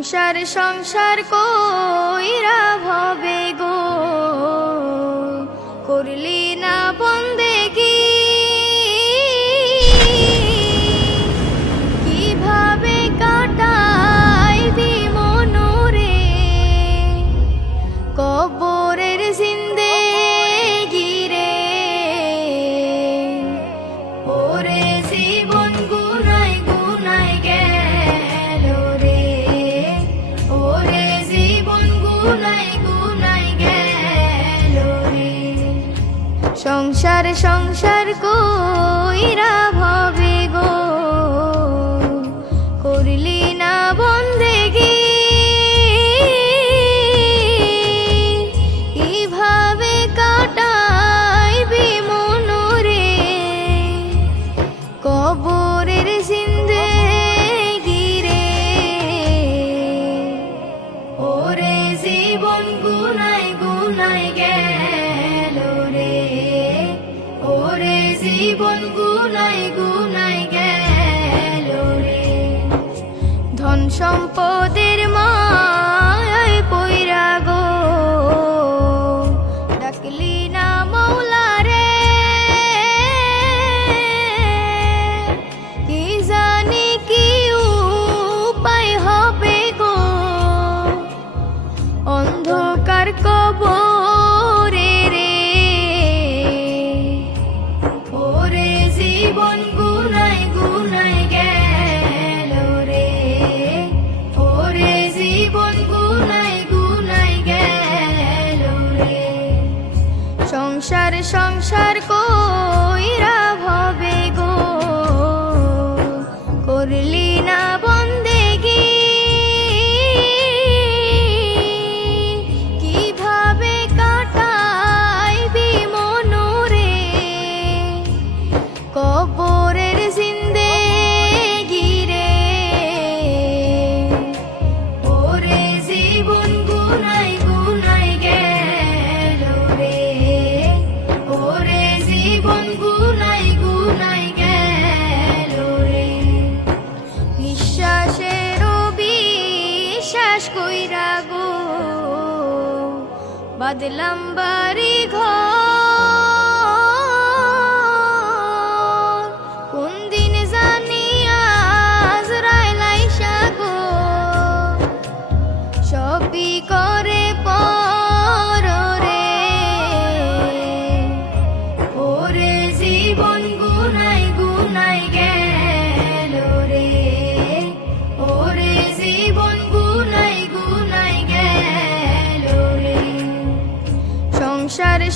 সংসার সংসার কইরা ভবে গো। সংসার সংসার কইরা ভয় পদের মায় পৈরা গো। ডাকলি না মৌলা রে। কি জানি কি উপায় হবে গো। অন্ধকার কবর সংসার আকাশ কইরা গো। বাদলাম বাড়ি ঘর।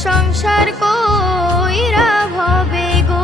সংসার কইরা ভবে গো।